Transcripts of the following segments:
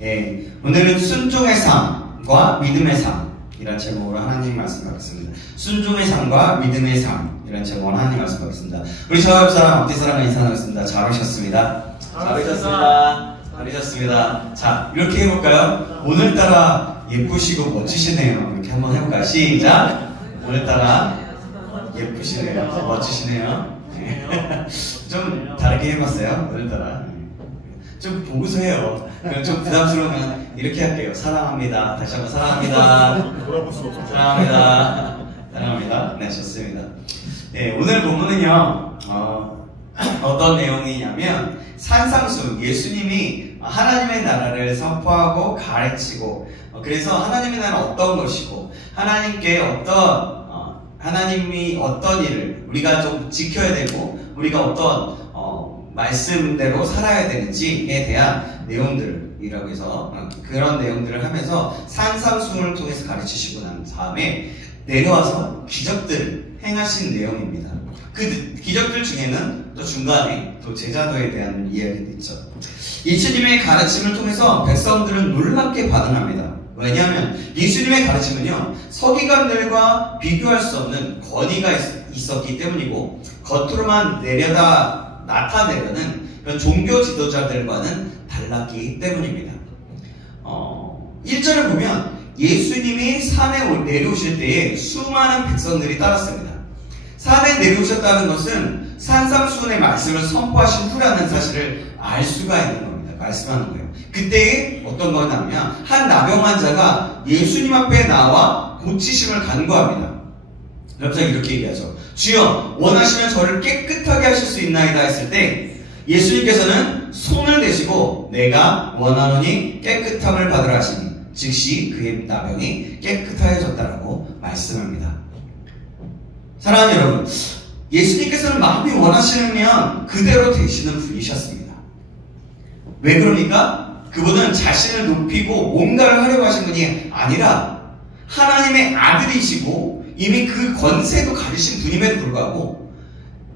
예, 오늘은 순종의 삶과 믿음의 삶이란 제목으로 하나님 말씀 받겠습니다. 순종의 삶과 믿음의 삶이란 제목으로 하나님 말씀 받겠습니다. 우리 저 옆 사람, 앞뒤 사람과 인사하겠습니다. 잘 오셨습니다. 잘 오셨습니다. 잘 오셨습니다. 자, 이렇게 해볼까요? 오늘따라 예쁘시고 멋지시네요. 이렇게 한번 해볼까요? 시작! 오늘따라 예쁘시네요. 멋지시네요. 좀 다르게 해봤어요. 오늘따라 좀 보고서 해요. 좀 부담스러우면 이렇게 할게요. 사랑합니다. 다시 한번 사랑합니다. 사랑합니다. 사랑합니다. 네, 좋습니다. 네, 오늘 본문은요 어떤 내용이냐면 산상수, 예수님이 하나님의 나라를 선포하고 가르치고, 그래서 하나님의 나라는 어떤 것이고 하나님께 하나님이 어떤 일을 우리가 좀 지켜야 되고 우리가 어떤 말씀대로 살아야 되는지에 대한 내용들이라고 해서 그런 내용들을 하면서 산상수훈을 통해서 가르치시고 난 다음에 내려와서 기적들을 행하신 내용입니다. 그 기적들 중에는 또 중간에 또 제자도에 대한 이야기도 있죠. 예수님의 가르침을 통해서 백성들은 놀랍게 반응합니다. 왜냐하면 예수님의 가르침은요, 서기관들과 비교할 수 없는 권위가 있었기 때문이고, 겉으로만 나타내려는 그런 종교 지도자들과는 달랐기 때문입니다. 1절을 보면 예수님이 산에 내려오실 때에 수많은 백성들이 따랐습니다. 산에 내려오셨다는 것은 산상수훈의 말씀을 선포하신 후라는 사실을 알 수가 있는 겁니다. 말씀하는 거예요. 그때 어떤 거냐면 한 나병 환자가 예수님 앞에 나와 고치심을 간구합니다. 갑자기 이렇게 얘기하죠. 주여, 원하시면 저를 깨끗하게 하실 수 있나이다 했을 때 예수님께서는 손을 대시고 내가 원하노니 깨끗함을 받으라 하시니 즉시 그의 나병이 깨끗하여졌다라고 말씀합니다. 사랑하는 여러분, 예수님께서는 마음이 원하시면 그대로 되시는 분이셨습니다. 왜 그럽니까? 그분은 자신을 높이고 뭔가를 하려고 하신 분이 아니라 하나님의 아들이시고 이미 그 권세도 가지신 분임에도 불구하고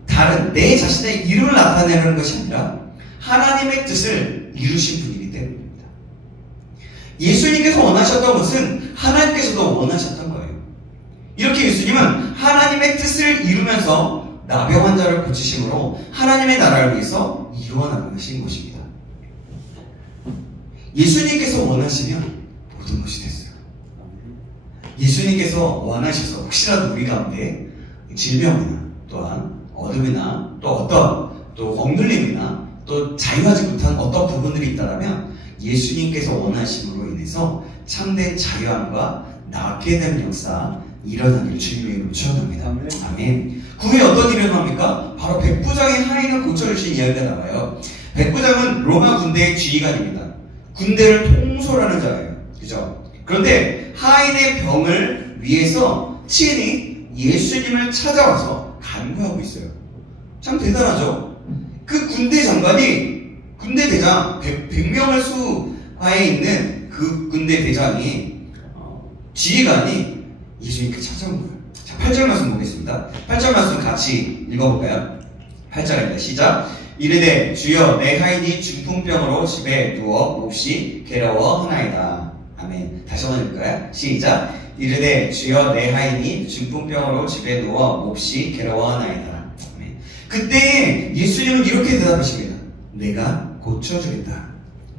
다른 내 자신의 이름을 나타내는 것이 아니라 하나님의 뜻을 이루신 분이기 때문입니다. 예수님께서 원하셨던 것은 하나님께서도 원하셨던 거예요. 이렇게 예수님은 하나님의 뜻을 이루면서 나병 환자를 고치심으로 하나님의 나라를 위해서 이루어 나가신 것입니다. 예수님께서 원하시면 모든 것이 됐어요. 예수님께서 원하셔서 혹시라도 우리 가운데 질병이나 또한 어둠이나 또 어떤 또 억눌림이나 또 자유하지 못한 어떤 부분들이 있다면 예수님께서 원하심으로 인해서 참된 자유함과 낫게 되는 역사 일어나길 주님의 이름으로 축원합니다. 아멘. 그 후에 어떤 일이 일어납니까? 바로 백부장의 하인을 고쳐주신 이야기가 나와요. 백부장은 로마 군대의 지휘관입니다. 군대를 통솔하는 자예요. 그죠? 그런데 하인의 병을 위해서 친히 예수님을 찾아와서 간구하고 있어요. 참 대단하죠? 그 군대 장관이, 군대 대장 100명을 수하에 있는 그 군대 대장이, 지휘관이 예수님께 찾아온 거예요. 자, 8절 말씀 보겠습니다. 8절 말씀 같이 읽어볼까요? 8절입니다. 시작! 이르되 주여, 내 하인이 중풍병으로 집에 누워 몹시 괴로워하나이다. 아멘. 다시 한번 읽을까요? 시작! 이르되 주여, 내 하인이 중풍병으로 집에 누워 몹시 괴로워하나이다. 아멘. 그때 예수님은 이렇게 대답하십니다. 내가 고쳐주겠다.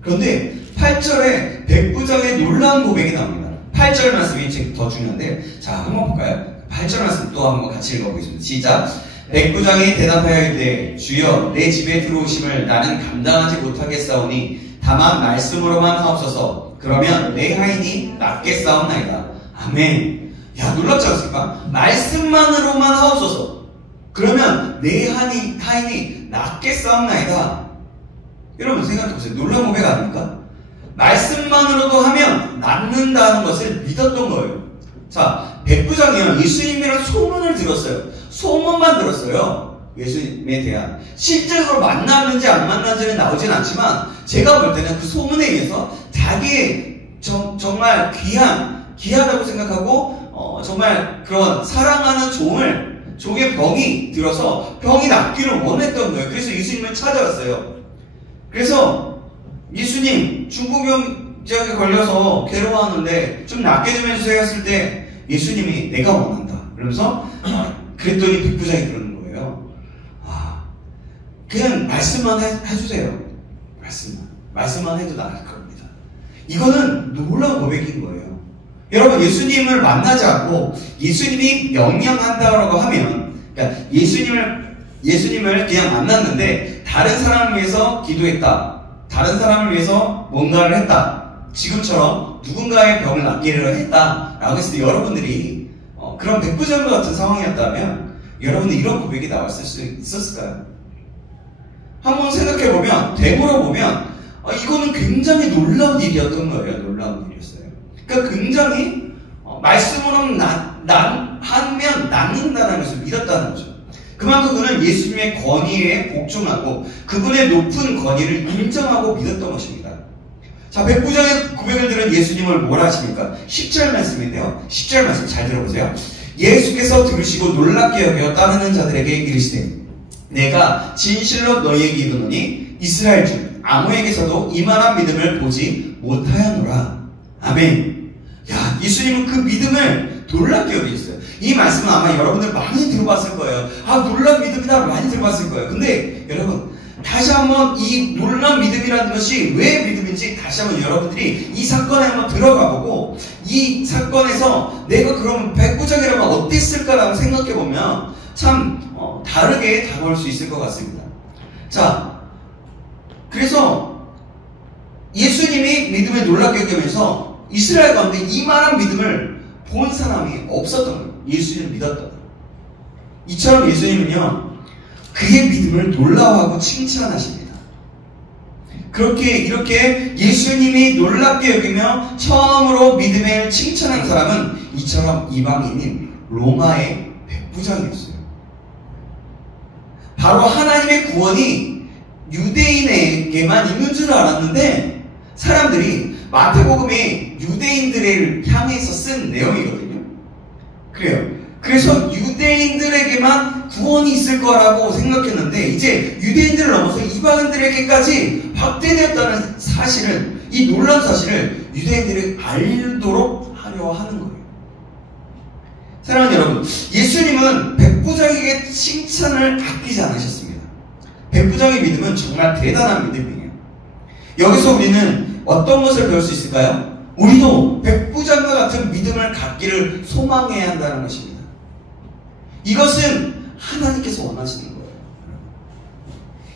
그런데 8절에 백부장의 놀라운 고백이 나옵니다. 8절 말씀이 지금 더 중요한데, 자, 한번 볼까요? 8절 말씀 또 한번 같이 읽어보겠습니다. 시작! 백부장이 대답하여 이르되 주여, 내 집에 들어오심을 나는 감당하지 못하겠사오니 다만 말씀으로만 하옵소서. 그러면 내 하인이 낫겠사옵나이다. 아멘. 야, 놀랍지 않습니까? 말씀만으로만 하옵소서. 그러면 내 하인이 낫겠사옵나이다. 여러분 생각해보세요. 놀라운 고백 아닙니까? 말씀만으로도 하면 낫는다는 것을 믿었던 거예요. 자, 백부장이요, 예수님이랑 소문을 들었어요. 소문만 들었어요. 예수님에 대한. 실제로 만났는지 안 만났는지는 나오진 않지만 제가 볼 때는 그 소문에 의해서 자기의 정말 귀하다고 생각하고 정말 그런 사랑하는 종의 병이 들어서 병이 낫기를 원했던 거예요. 그래서 예수님을 찾아갔어요. 그래서 예수님, 중풍병 병자에 걸려서 괴로워하는데 좀 낫게 좀 해주세요 했을 때 예수님이 내가 원한다. 그러면서 그랬더니 백부장이 그러는 거예요. 그냥 말씀만 해주세요. 말씀만 해도 나을 겁니다. 이거는 놀라운 고백인 거예요. 여러분, 예수님을 만나지 않고 예수님이 명령한다고 하면, 그러니까 예수님을 그냥 만났는데 다른 사람을 위해서 기도했다. 다른 사람을 위해서 뭔가를 했다. 지금처럼 누군가의 병을 낫기를 했다. 라고 했을 때 여러분들이 그런 백부장과 같은 상황이었다면 여러분들 이런 고백이 나왔을 수 있었을까요? 한번 생각해보면, 되물어보면 이거는 굉장히 놀라운 일이었던 거예요. 놀라운 일이었어요. 그러니까 굉장히 말씀으로 하면 낫는다는 것을 믿었다는 거죠. 그만큼 그는 예수님의 권위에 복종하고 그분의 높은 권위를 인정하고 믿었던 것입니다. 자, 백부장의 고백을 들은 예수님을 뭐라 하십니까? 10절 말씀인데요. 10절 말씀 잘 들어보세요. 예수께서 들으시고 놀랍게 여겨 따르는 자들에게 이르시되 내가 진실로 너희에게 이르노니 이스라엘 중 아무에게서도 이만한 믿음을 보지 못하였노라. 아멘. 야, 예수님은 그 믿음을 놀랍게 여기셨어요. 이 말씀은 아마 여러분들 많이 들어봤을 거예요. 놀라운 믿음이다 많이 들어봤을 거예요. 근데 여러분, 다시 한번 이 놀라운 믿음이라는 것이 왜 믿음인지 다시 한번 여러분들이 이 사건에 한번 들어가 보고 이 사건에서 내가 그럼 백부장이라면 어땠을까라고 생각해 보면 참 다르게 다가올 수 있을 것 같습니다. 자, 그래서 예수님이 믿음에 놀랍게 여기면서 이스라엘 가운데 이만한 믿음을 본 사람이 없었던 거예요. 예수님을 믿었던 거예요. 이처럼 예수님은요, 그의 믿음을 놀라워하고 칭찬하십니다. 이렇게 예수님이 놀랍게 여기며 처음으로 믿음을 칭찬한 사람은 이처럼 이방인인 로마의 백부장이었어요. 바로 하나님의 구원이 유대인에게만 있는 줄 알았는데 사람들이 마태복음이 유대인들을 향해서 쓴 내용이거든요. 그래요. 그래서 유대인들에게만 구원이 있을 거라고 생각했는데 이제 유대인들을 넘어서 이방인들에게까지 확대되었다는 사실을, 이 놀라운 사실을 유대인들이 알도록 하려 하는 거예요. 사랑하는 여러분, 예수님은 백부장에게 칭찬을 아끼지 않으셨습니다. 백부장의 믿음은 정말 대단한 믿음이에요. 여기서 우리는 어떤 것을 배울 수 있을까요? 우리도 백부장과 같은 믿음을 갖기를 소망해야 한다는 것입니다. 이것은 하나님께서 원하시는 거예요.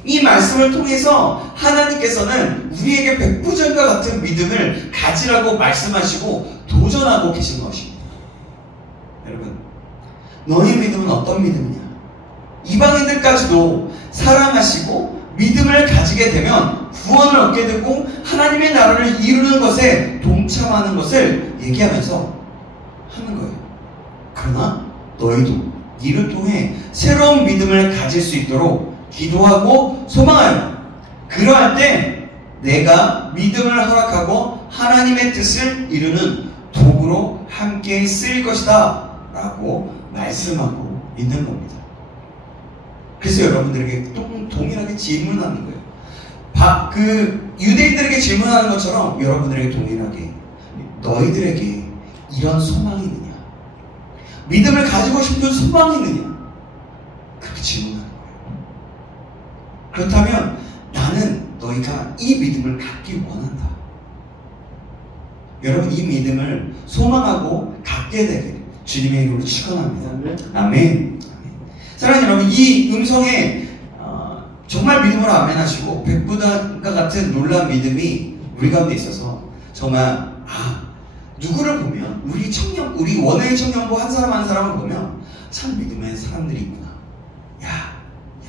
이 말씀을 통해서 하나님께서는 우리에게 백부장과 같은 믿음을 가지라고 말씀하시고 도전하고 계신 것입니다. 여러분, 너의 믿음은 어떤 믿음이냐? 이방인들까지도 사랑하시고 믿음을 가지게 되면 구원을 얻게 되고 하나님의 나라를 이루는 것에 동참하는 것을 얘기하면서 하는 거예요. 그러나 너희도 이를 통해 새로운 믿음을 가질 수 있도록 기도하고 소망하여 그러할 때 내가 믿음을 허락하고 하나님의 뜻을 이루는 도구로 함께 쓰일 것이다 라고 말씀하고 있는 겁니다. 그래서 여러분들에게 동일하게 질문하는 거예요. 유대인들에게 질문하는 것처럼 여러분들에게 동일하게 너희들에게 이런 소망이 있느냐? 믿음을 가지고 싶은 소망이 있느냐? 그렇게 질문하는 거예요. 그렇다면 나는 너희가 이 믿음을 갖기 원한다. 여러분, 이 믿음을 소망하고 갖게 되길 주님의 이름으로 축원합니다. 아멘. 사랑하는 여러분, 이 음성에 정말 믿음으로 아멘하시고 백부장과 같은 놀라운 믿음이 우리 가운데 있어서 정말 누구를 보면 우리 원어의 청년부 한 사람 한 사람을 보면 참 믿음의 사람들이 있구나.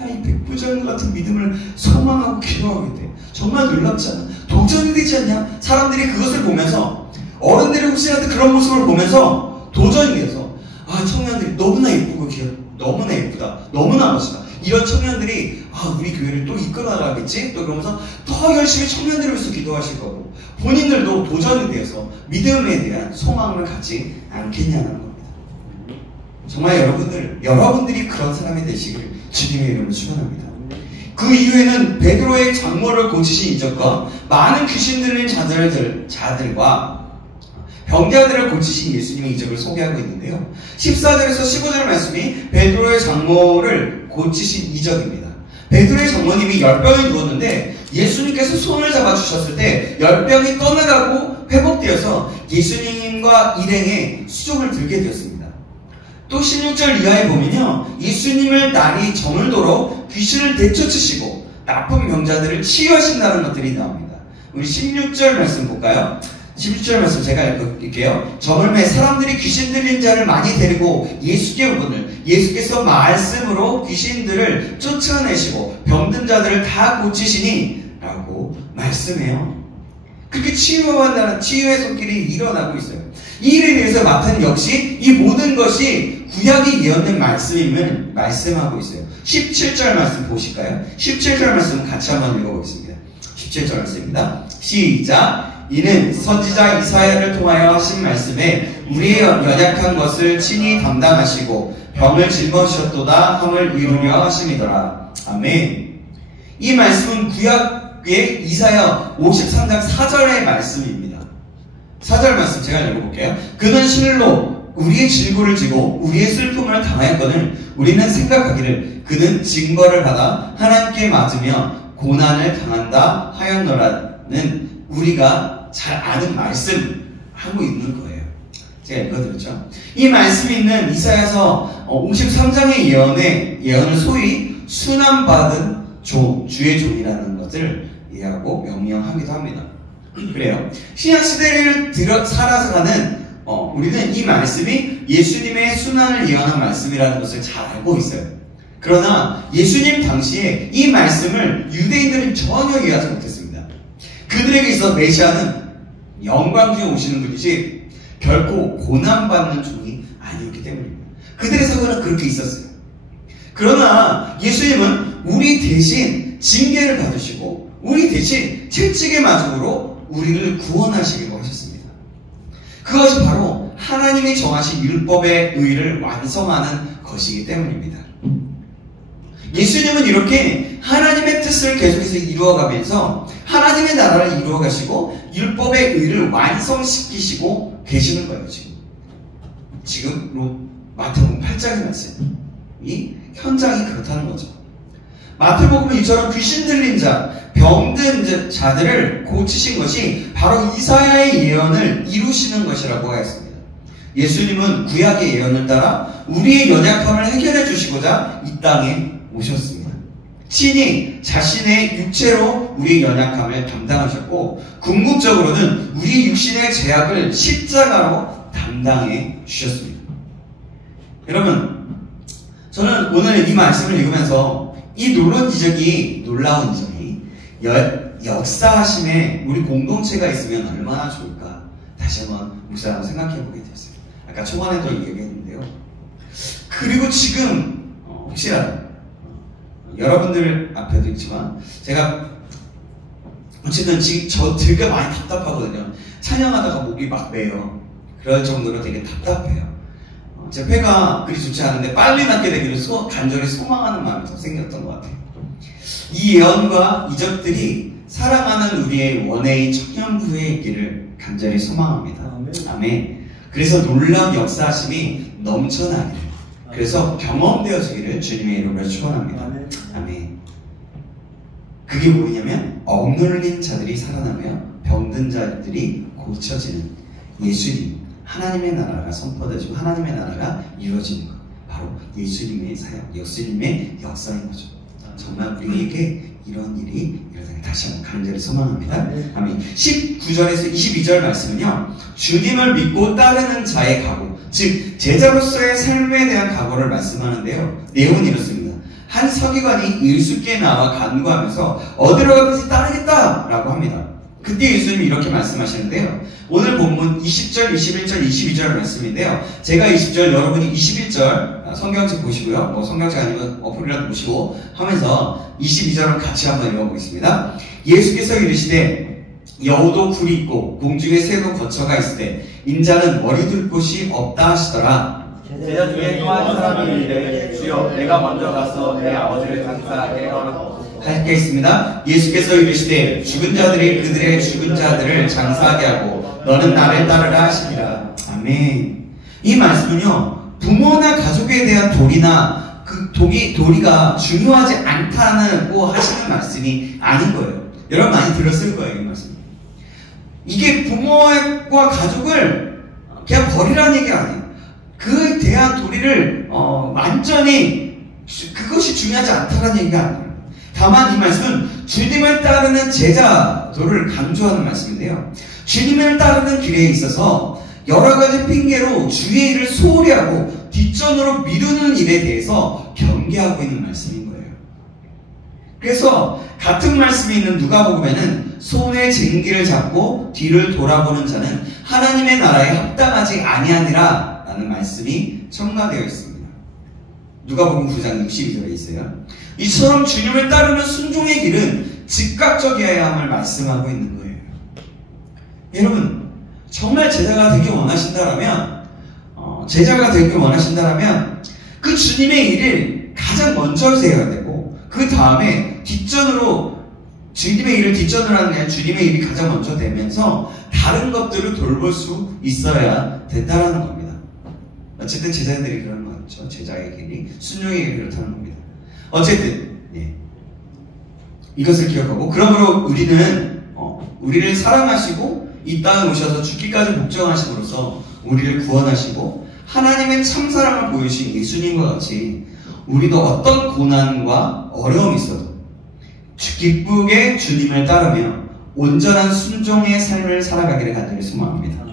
이 백부장과 같은 믿음을 소망하고 기도하게 돼. 정말 놀랍지 않아? 도전이 되지 않냐? 사람들이 그것을 보면서 어른들이 혹시라도 그런 모습을 보면서 도전이 돼서 청년들이 너무나 예쁘고 너무나 예쁘다, 너무나 멋있다. 이런 청년들이 우리 교회를 또 이끌어나가겠지? 또 그러면서 더 열심히 청년들을 위해서 기도하실 거고 본인들도 도전이 되어서 믿음에 대한 소망을 갖지 않겠냐는 겁니다. 정말 여러분들이 그런 사람이 되시길 주님의 이름으로 축원합니다. 그 이후에는 베드로의 장모를 고치신 이적과 많은 귀신 들린 자들과 병자들을 고치신 예수님의 이적을 소개하고 있는데요. 14절에서 15절 말씀이 베드로의 장모를 고치신 이적입니다. 베드로의 장모님이 열병이 누웠는데 예수님께서 손을 잡아주셨을 때 열병이 떠나가고 회복되어서 예수님과 일행의 수종을 들게 되었습니다. 또 16절 이하에 보면요, 예수님을 날이 저물도록 귀신을 내쫓으시고 나쁜 병자들을 치유하신다는 것들이 나옵니다. 우리 16절 말씀 볼까요? 16절 말씀 제가 읽을게요. 저물매 사람들이 귀신 들린 자를 많이 데리고 예수께 오거늘 예수께서 말씀으로 귀신들을 쫓아내시고 병든 자들을 다 고치시니 라고 말씀해요. 그렇게 치유한다는 치유의 손길이 일어나고 있어요. 이 일에 대해서 마태는 역시 이 모든 것이 구약이 예언된 말씀임을 말씀하고 있어요. 17절 말씀 보실까요? 17절 말씀 같이 한번 읽어보겠습니다. 17절 말씀입니다. 시작! 이는 선지자 이사야를 통하여 하신 말씀에 우리의 연약한 것을 친히 담당하시고 병을 짊어지셨도다 함을 이루려 하심이더라. 아멘. 이 말씀은 구약의 이사야 53장 4절의 말씀입니다. 4절 말씀 제가 읽어볼게요. 그는 실로 우리의 질고를 지고 우리의 슬픔을 당하였거늘 우리는 생각하기를 그는 징벌을 받아 하나님께 맞으며 고난을 당한다 하였노라는 우리가 잘 아는 말씀 하고 있는 거예요. 제가 읽어드렸죠. 이 말씀이 있는 이사야서 53장의 예언을 소위 순환받은 주의 종이라는 것을 이해하고 명명하기도 합니다. 그래요. 신약시대를 살아서 가는 우리는 이 말씀이 예수님의 순환을 예언한 말씀이라는 것을 잘 알고 있어요. 그러나 예수님 당시에 이 말씀을 유대인들은 전혀 이해하지 못했습니다. 그들에게 있어 메시아는 영광 중에 오시는 분이지 결코 고난받는 종이 아니었기 때문입니다. 그들의 사고는 그렇게 있었어요. 그러나 예수님은 우리 대신 징계를 받으시고 우리 대신 채찍의 마중으로 우리를 구원하시기로 하셨습니다. 그것이 바로 하나님이 정하신 율법의 의를 완성하는 것이기 때문입니다. 예수님은 이렇게 하나님의 뜻을 계속해서 이루어가면서 하나님의 나라를 이루어가시고 율법의 의를 완성시키시고 계시는 거예요. 지금 마태복음 8장의 말씀이 현장이 그렇다는 거죠. 마태복음은 이처럼 귀신 들린 자, 병든 자들을 고치신 것이 바로 이사야의 예언을 이루시는 것이라고 하였습니다. 예수님은 구약의 예언을 따라 우리의 연약함을 해결해 주시고자 이 땅에 오셨습니다. 친히 자신의 육체로 우리의 연약함을 담당하셨고 궁극적으로는 우리 육신의 죄악을 십자가로 담당해 주셨습니다. 여러분, 저는 오늘 이 말씀을 읽으면서 이 놀라운 이적이 역사하심에 우리 공동체가 있으면 얼마나 좋을까 다시 한번 묵상하고 생각해 보게 되었어요. 아까 초반에도 얘기했는데요. 그리고 지금 혹시라도 여러분들 앞에도 있지만 제가 어쨌든 지금 저 되게 많이 답답하거든요. 찬양하다가 목이 막 메요. 그럴 정도로 되게 답답해요. 제 폐가 그리 좋지 않은데 빨리 낫게 되기를 간절히 소망하는 마음이 더 생겼던 것 같아요. 이 예언과 이적들이 사랑하는 우리의 원해의 청년부의 있기를 간절히 소망합니다. 아멘. 그래서 놀라운 역사하심이 넘쳐나기를, 그래서 경험되어지기를 주님의 이름으로 축원합니다. 아멘. 그게 뭐냐면 억눌린 자들이 살아나며 병든 자들이 고쳐지는 예수님, 하나님의 나라가 선포되고 하나님의 나라가 이루어지는 것, 바로 예수님의 사역, 예수님의 역사인 거죠. 정말 우리에게 이런 일이 일어나길 다시 한번 간절히 소망합니다. 아멘. 19절에서 22절 말씀은요, 주님을 믿고 따르는 자의 각오, 즉 제자로서의 삶에 대한 각오를 말씀하는데요. 내용은 이렇습니다. 한 서기관이 일수께 나와 간구하면서 어디로 가든지 따르겠다라고 합니다. 그때 예수님이 이렇게 말씀하시는데요. 오늘 본문 20절, 21절, 22절 말씀인데요. 제가 20절, 여러분이 21절 성경책 보시고요. 뭐 성경책 아니면 어플이라도 보시고 하면서 22절을 같이 한번 읽어보겠습니다. 예수께서 이르시되 여우도 굴이 있고 공중에 새도 거처가 있으되 인자는 머리 둘 곳이 없다 하시더라. 제자 중에 또 한 사람이 이르되 주여 내가 먼저 가서 내 아버지를 장사하게 하라. 하겠습니다. 예수께서 이르시되 죽은 자들이 그들의 죽은 자들을 장사하게 하고 너는 나를 따르라 하시니라. 아멘. 이 말씀은요, 부모나 가족에 대한 도리나 그 도리가 중요하지 않다고 하시는 말씀이 아닌 거예요. 여러분 많이 들었을 거예요, 이 말씀. 이게 부모와 가족을 그냥 버리라는 얘기가 아니에요. 그에 대한 도리를 완전히 그것이 중요하지 않다는 얘기가 아니에요. 다만 이 말씀은 주님을 따르는 제자도를 강조하는 말씀인데요. 주님을 따르는 길에 있어서 여러 가지 핑계로 주의 일을 소홀히 하고 뒷전으로 미루는 일에 대해서 경계하고 있는 말씀인 거예요. 그래서 같은 말씀이 있는 누가복음에는 손에 쟁기를 잡고 뒤를 돌아보는 자는 하나님의 나라에 합당하지 아니하니라 라는 말씀이 첨가되어 있습니다. 누가복음 9장 62절에 있어요. 이처럼 주님을 따르는 순종의 길은 즉각적이어야 함을 말씀하고 있는 거예요. 여러분, 정말 제자가 되기 원하신다라면 그 주님의 일을 가장 먼저 해야 되고 그 다음에 주님의 일을 뒷전으로 하는 게 아니라 주님의 일이 가장 먼저 되면서 다른 것들을 돌볼 수 있어야 된다는 겁니다. 어쨌든 제자들이 그런 거죠. 제자의 길이 순종의 길이 그렇다는 겁니다. 어쨌든 이것을 기억하고 그러므로 우리를 사랑하시고 이 땅에 오셔서 죽기까지 복종하심으로써 우리를 구원하시고 하나님의 참사랑을 보여주신 예수님과 같이 우리도 어떤 고난과 어려움이 있어도 기쁘게 주님을 따르며 온전한 순종의 삶을 살아가기를 간절히 소망합니다.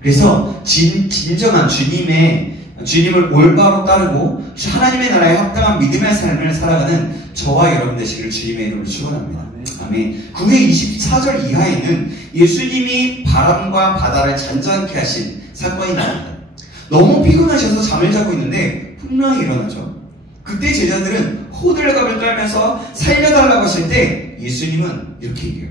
그래서 진정한 주님을 올바로 따르고 하나님의 나라에 합당한 믿음의 삶을 살아가는 저와 여러분 되시기를 주님의 이름으로 축원합니다. 아멘. 9회 24절 이하에는 예수님이 바람과 바다를 잔잔케 하신 사건이 나옵니다. 너무 피곤하셔서 잠을 자고 있는데 풍랑이 일어나죠. 그때 제자들은 호들갑을 떨면서 살려달라고 하실 때 예수님은 이렇게 얘기해요.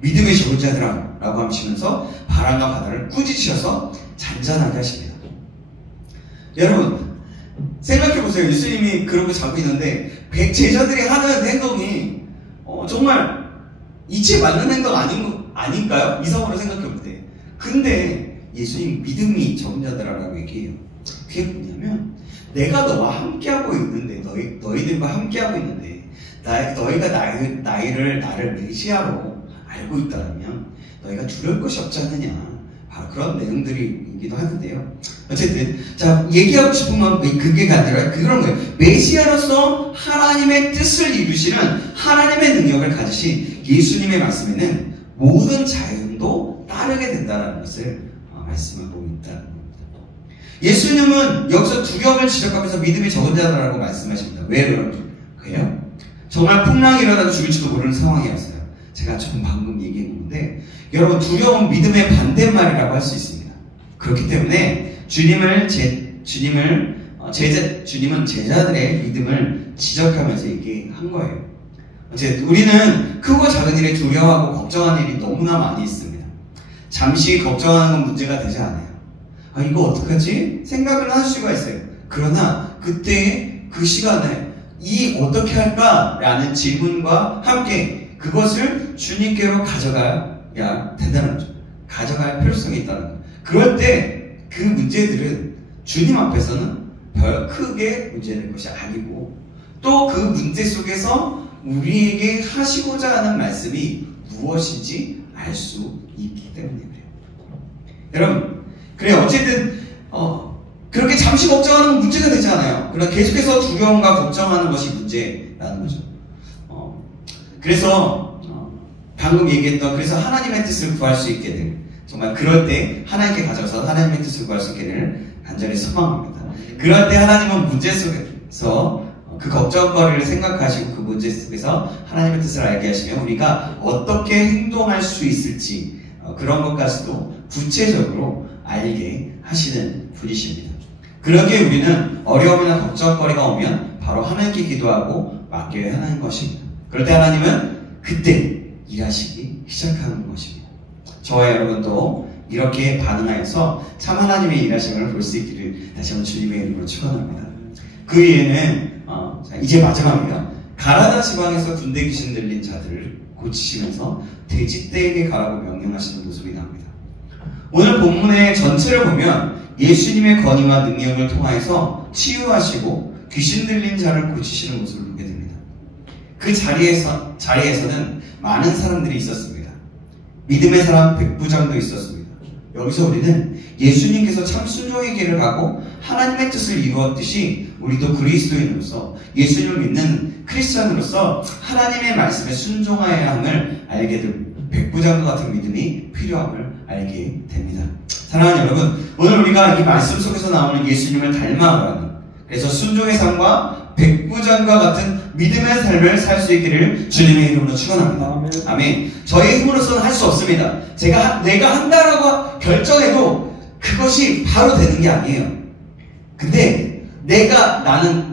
믿음의 적은 자들아 라고 하시면서 바람과 바다를 꾸짖으셔서 잔잔하게 하십니다. 여러분 생각해보세요. 예수님이 그러고 자고 있는데 제자들이 하는 행동이 정말 이치에 맞는 행동 아닌가요? 이성으로 생각해볼 때. 근데 예수님 믿음이 적은 자들아라고 얘기해요. 그게 뭐냐면 내가 너와 함께하고 있는데 너희들과 함께하고 있는데 너희가 나를 메시아로 알고 있다면 너희가 두려울 것이 없지 않느냐. 바로 그런 내용들이기도 하는데요. 어쨌든 얘기하고 싶은 건 그게 아니라 그런 거예요. 메시아로서 하나님의 뜻을 이루시는 하나님의 능력을 가지신 예수님의 말씀에는 모든 자연도 따르게 된다는 것을 말씀하고 있다는 겁니다. 예수님은 여기서 두려움을 지적하면서 믿음이 적은 자라고 말씀하십니다. 왜 그래요? 정말 풍랑이 일어나도 죽을지도 모르는 상황이었어요. 제가 조금 방금 얘기했는데 여러분 두려움은 믿음의 반대말이라고 할 수 있습니다. 그렇기 때문에 주님은 제자들의 믿음을 지적하면서 얘기한 거예요. 어쨌든 우리는 크고 작은 일에 두려워하고 걱정하는 일이 너무나 많이 있습니다. 잠시 걱정하는 건 문제가 되지 않아요. 이거 어떡하지? 생각을 할 수가 있어요. 그러나 그때 그 시간에 어떻게 할까라는 질문과 함께 그것을 주님께로 가져가야 된다는 거죠. 가져갈 필요성이 있다는 거예요. 그럴 때 그 문제들은 주님 앞에서는 별 크게 문제될 것이 아니고 또 그 문제 속에서 우리에게 하시고자 하는 말씀이 무엇인지 알 수 있기 때문에 그래요. 여러분, 어쨌든 그렇게 잠시 걱정하는 건 문제가 되지 않아요. 그러나 계속해서 두려움과 걱정하는 것이 문제라는 거죠. 그래서 방금 얘기했던 그래서 하나님의 뜻을 구할 수 있게 된 정말 그럴 때 하나님께 가져가서 하나님의 뜻을 구할 수 있기를 간절히 소망합니다. 그럴 때 하나님은 문제 속에서 그 걱정거리를 생각하시고 그 문제 속에서 하나님의 뜻을 알게 하시면 우리가 어떻게 행동할 수 있을지 그런 것까지도 구체적으로 알게 하시는 분이십니다. 그러기에 우리는 어려움이나 걱정거리가 오면 바로 하나님께 기도하고 맡겨야 하는 것입니다. 그럴 때 하나님은 그때 일하시기 시작하는 것입니다. 저와 여러분도 이렇게 반응하여서 참 하나님의 일하심을 볼 수 있기를 다시 한번 주님의 이름으로 축원합니다. 그 외에는 이제 마지막입니다. 가라다 지방에서 군대 귀신 들린 자들을 고치시면서 돼지떼에게 가라고 명령하시는 모습이 나옵니다. 오늘 본문의 전체를 보면 예수님의 권위와 능력을 통하여서 치유하시고 귀신 들린 자를 고치시는 모습을 보게 됩니다. 그 자리에서는 많은 사람들이 있었습니다. 믿음의 사람 백부장도 있었습니다. 여기서 우리는 예수님께서 참 순종의 길을 가고 하나님의 뜻을 이루었듯이 우리도 그리스도인으로서 예수님을 믿는 크리스찬으로서 하나님의 말씀에 순종하여야 함을 알게 될 백부장과 같은 믿음이 필요함을 알게 됩니다. 사랑하는 여러분, 오늘 우리가 이 말씀 속에서 나오는 예수님을 닮아가는, 그래서 순종의 삶과 백부장과 같은 믿음의 삶을 살 수 있기를 주님의 이름으로 축원합니다. 아멘. 저의 힘으로서는 할 수 없습니다. 내가 한다라고 결정해도 그것이 바로 되는 게 아니에요. 근데 내가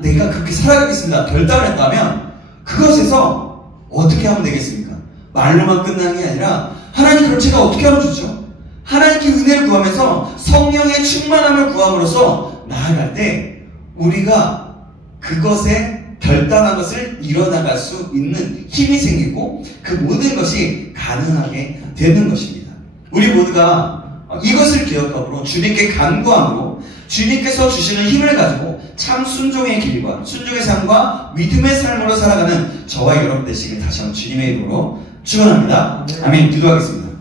그렇게 살아가겠습니다 결단을 했다면 그것에서 어떻게 하면 되겠습니까? 말로만 끝나는 게 아니라 하나님 그럼 제가 어떻게 하면 좋죠? 하나님께 은혜를 구하면서 성령의 충만함을 구함으로써 나아갈 때 우리가 그것에 결단한 것을 이뤄나갈 수 있는 힘이 생기고 그 모든 것이 가능하게 되는 것입니다. 우리 모두가 이것을 기억함으로 주님께 간구함으로 주님께서 주시는 힘을 가지고 참 순종의 길과 순종의 삶과 믿음의 삶으로 살아가는 저와 여러분 되시길 다시 한번 주님의 이름으로 축원합니다. 아멘. 기도하겠습니다.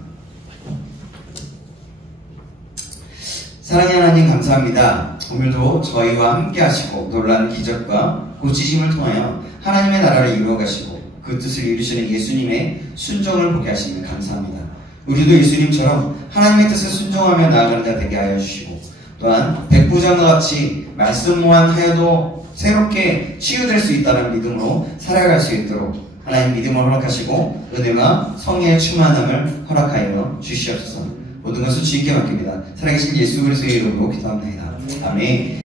사랑하는 하나님 감사합니다. 오늘도 저희와 함께 하시고 놀라운 기적과 고치심을 통하여 하나님의 나라를 이루어가시고 그 뜻을 이루시는 예수님의 순종을 보게 하시면 감사합니다. 우리도 예수님처럼 하나님의 뜻을 순종하며 나아가는 자 되게 하여 주시고 또한 백부장과 같이 말씀만 하여도 새롭게 치유될 수 있다는 믿음으로 살아갈 수 있도록 하나님 믿음을 허락하시고 은혜와 성령의 충만함을 허락하여 주시옵소서. 모든 것을 주님께 맡깁니다. 살아계신 예수 그리스도의 이름으로 기도합니다. 아멘.